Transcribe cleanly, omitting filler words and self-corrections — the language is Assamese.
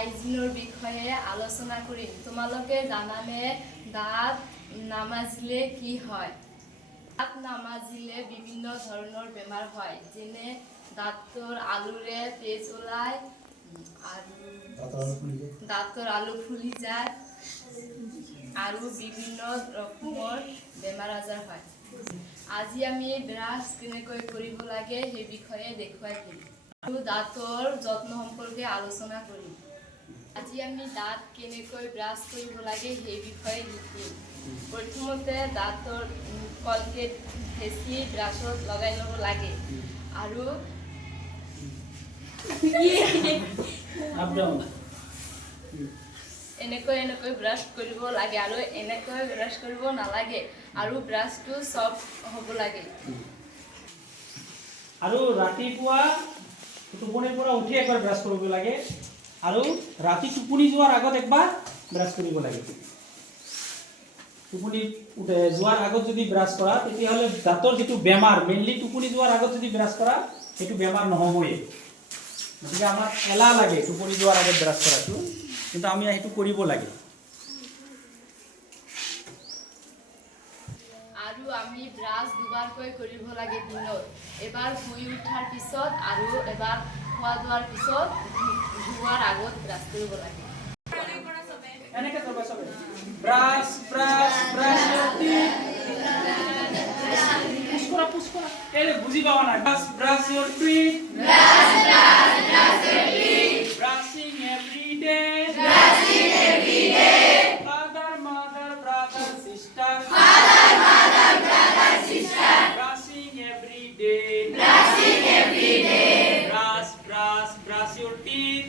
হাইজিনৰ বিষয়ে আলোচনা কৰিম। তোমালোকে জানানে দাঁত নামাজিলে কি হয়? দাঁত নামাজিলে বিভিন্ন ধৰণৰ বেমাৰ হয়, যেনে দাঁতৰ আলুৰে তেজ ওলায় আৰু দাঁতৰ আলু ফুলি যায় আৰু বিভিন্ন ৰকমৰ বেমাৰ আজাৰ হয়। আজি আমি ব্ৰাছ কেনেকৈ কৰিব লাগে সেই বিষয়ে দেখুৱাই দিম আৰু দাঁতৰ যত্ন সম্পৰ্কে আলোচনা কৰিম। আজি আমি দাঁত কেনেকৈ ব্ৰাছ কৰিব লাগে সেই বিষয়ে শিকিম। প্ৰথমতে দাঁতৰ কলগেট হেঁচি ব্ৰাছত লগাই ল'ব লাগে আৰু এনেকৈ ব্ৰাছ কৰিব লাগে আৰু এনেকৈ ব্ৰাছ কৰিব নালাগে আৰু ব্ৰাছটো চফ্ট হ'ব লাগে। আৰু ৰাতিপুৱা টোপনিৰ পৰা উঠি একবাৰ ব্ৰাছ কৰিব লাগে আৰু ৰাতি টোপনি যোৱাৰ আগত একবাৰ ব্ৰাছ কৰিব লাগে। টোপনি যোৱাৰ আগত যদি ব্ৰাছ কৰা তেতিয়াহ'লে দাঁতৰ যিটো বেমাৰ, মেইনলি টোপনি যোৱাৰ আগত যদি ব্ৰাছ কৰা সেইটো বেমাৰ নহবই। গতিকে আমাৰ এলাহ লাগে টোপনি যোৱাৰ আগত ব্ৰাছ কৰাটো, কিন্তু আমি সেইটো কৰিব লাগে। আৰু আমি ব্ৰাছ দুবাৰকৈ কৰিব লাগে দিনত, এবাৰ শুই উঠাৰ পিছত আৰু এবাৰ খোৱা লোৱাৰ পিছত ধোৱাৰ আগত ব্ৰাছ কৰিব লাগে। এনেকৈ চবে ব্ৰাছ ব্ৰাছ ব্ৰাছ পুছ কৰা এই বুজি পাৱা নাই। Brush brush Euro teeth, brushing every day, father mother brother sister, brushing every day, brush brush brush your teeth.